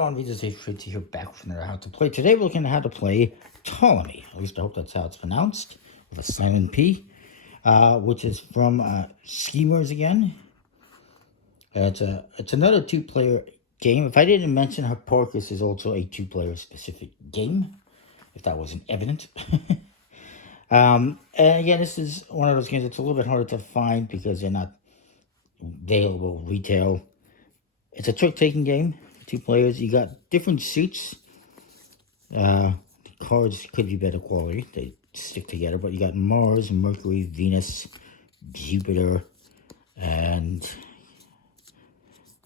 On Readers Straight to here back with another How to Play. Today we're looking at how to play Ptolemy. At least I hope that's how it's pronounced, with a silent P, which is from Schemers again. It's another two-player game. If I didn't mention, Hipparchus is also a two-player specific game, if that wasn't evident. And again, this is one of those games that's a little bit harder to find because they're not available retail. It's a trick-taking game. Two players. You got different suits. The cards could be better quality. They stick together. But you got Mars, Mercury, Venus, Jupiter, and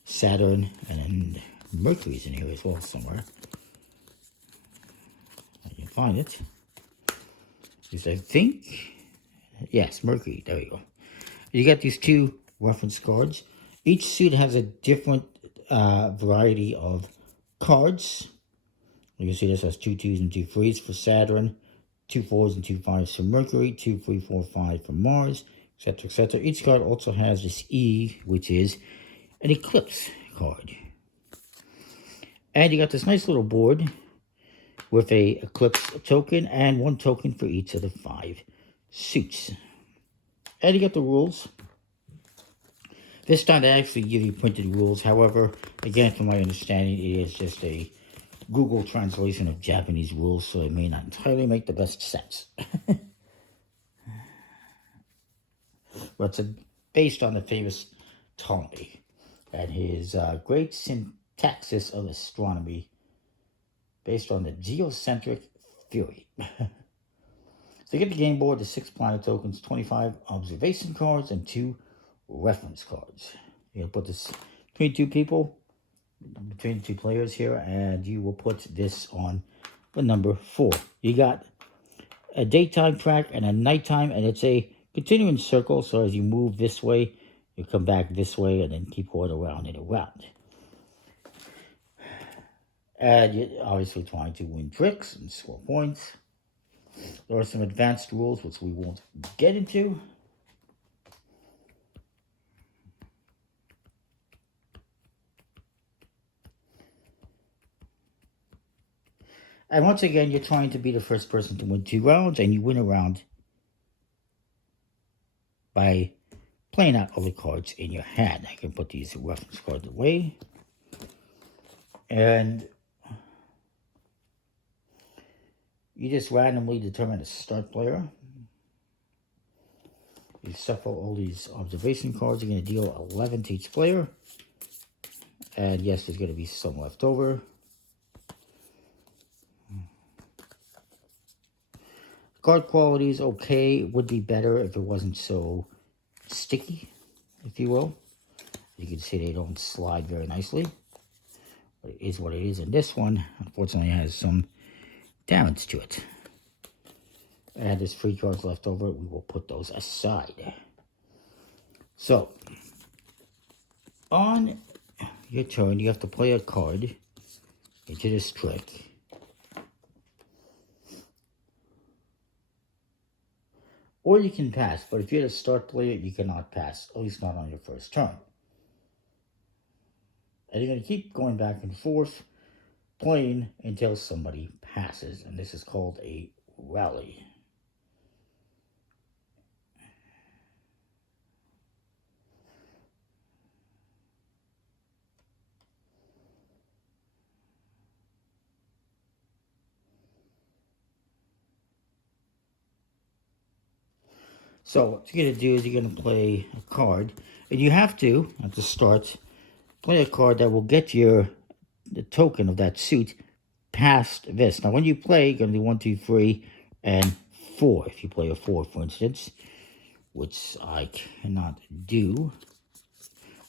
Saturn. And then Mercury's in here as well somewhere. You can find it. Because I think... Yes, Mercury. There you go. You got these two reference cards. Each suit has a different variety of cards. You can see this has 2 2s and 2 3s for Saturn, 2 4s and 2 5s for Mercury, 2 3 4 5 for Mars, etc. etc. Each card also has this E, which is an eclipse card. And you got this nice little board with a eclipse token and 1 token for each of the 5 suits. And you got the rules. This time they actually give you printed rules. However, again, from my understanding, it is just a Google translation of Japanese rules, so it may not entirely make the best sense. But it's based on the famous Ptolemy and his great syntaxis of astronomy based on the geocentric theory. So you get the game board, the 6 planet tokens, 25 observation cards, and 2 reference cards. You're going to put this between 2 people, between 2 players here, and you will put this on the number 4. You got a daytime track and a nighttime, and it's a continuing circle, so as you move this way, you come back this way, and then keep going around and around. And you're obviously trying to win tricks and score points. There are some advanced rules, which we won't get into. And once again, you're trying to be the first person to win 2 rounds, and you win a round by playing out all the cards in your hand. I can put these reference cards away. And you just randomly determine the start player. You shuffle all these observation cards. You're going to deal 11 to each player. And yes, there's going to be some left over. Card quality is okay. It would be better if it wasn't so sticky, if you will. You can see they don't slide very nicely. But it is what it is. And this one, unfortunately, has some damage to it. And there's 3 cards left over. We will put those aside. So, on your turn, you have to play a card into this trick. Or you can pass, but if you're the start player, you cannot pass, at least not on your first turn. And you're going to keep going back and forth, playing until somebody passes, and this is called a rally. So what you're going to do is you're going to play a card, and you have to, at the start, play a card that will get the token of that suit past this. Now when you play, you're going to do 1, 2, 3, and 4. If you play a 4, for instance, which I cannot do,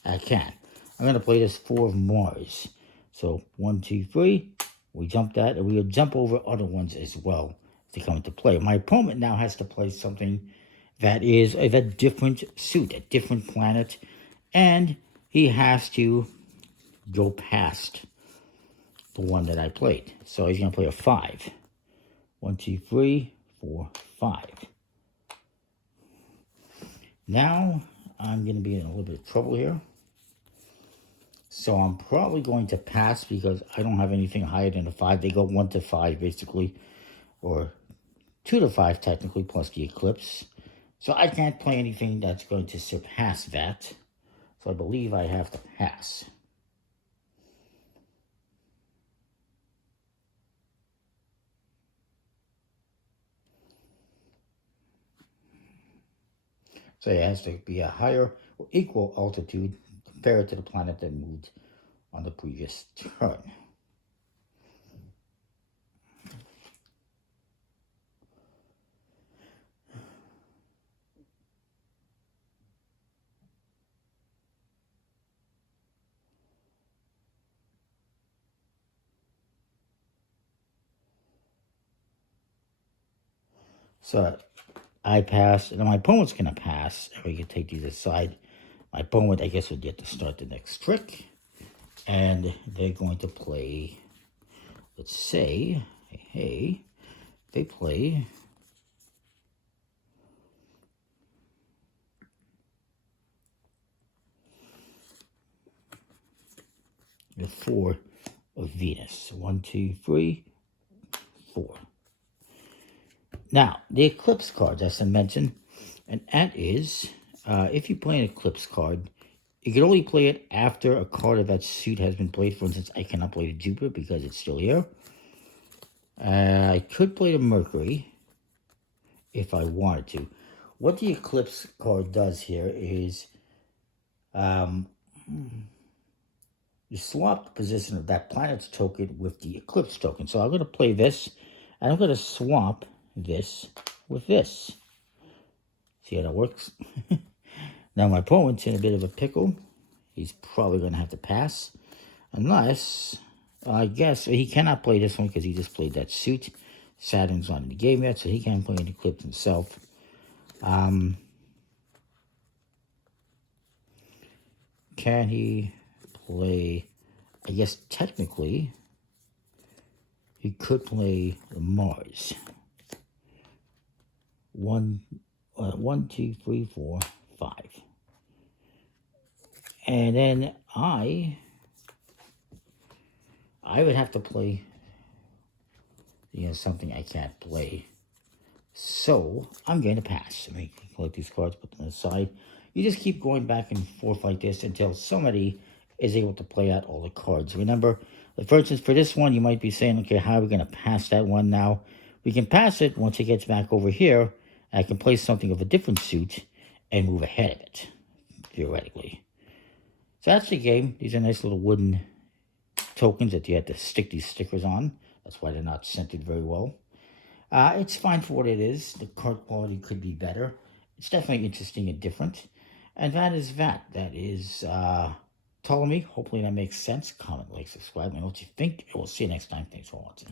I can. I'm going to play this 4 of Mars. So 1, 2, 3, we jump that, and we'll jump over other ones as well to come into play. My opponent now has to play something that is a different suit, a different planet, and he has to go past the one that I played. So he's going to play a 5. 1, 2, 3, 4, 5. Now I'm going to be in a little bit of trouble here. So I'm probably going to pass because I don't have anything higher than a 5. They go 1 to 5 basically, or 2 to 5 technically, plus the Eclipse. So I can't play anything that's going to surpass that. So I believe I have to pass. So it has to be a higher or equal altitude compared to the planet that moved on the previous turn. So I pass, and my opponent's going to pass. We can take these aside. My opponent, I guess, would get to start the next trick. And they're going to play, let's say, hey, they play the 4 of Venus. 1, 2, 3, 4. Now, the Eclipse cards, as I mentioned, and that is, if you play an Eclipse card, you can only play it after a card of that suit has been played. For instance, I cannot play the Jupiter because it's still here. I could play the Mercury if I wanted to. What the Eclipse card does here is you swap the position of that planet's token with the Eclipse token. So I'm going to play this, and I'm going to swap this with this. See how that works? Now my opponent's in a bit of a pickle. He's probably going to have to pass. Unless, I guess, he cannot play this one because he just played that suit. Saturn's not in the game yet, so he can't play an Eclipse himself. Can he play, I guess technically, he could play Mars. 1, 2, 3, 4, 5. And then I would have to play, something I can't play. So I'm going to pass. I mean, collect these cards, put them aside. You just keep going back and forth like this until somebody is able to play out all the cards. Remember, for instance, for this one, you might be saying, okay, how are we going to pass that one now? We can pass it once it gets back over here. I can play something of a different suit and move ahead of it, theoretically. So that's the game. These are nice little wooden tokens that you have to stick these stickers on. That's why they're not scented very well. It's fine for what it is. The card quality could be better. It's definitely interesting and different. And that is that. That is Ptolemy. Hopefully that makes sense. Comment, like, subscribe. And what you think. We'll see you next time. Thanks for watching.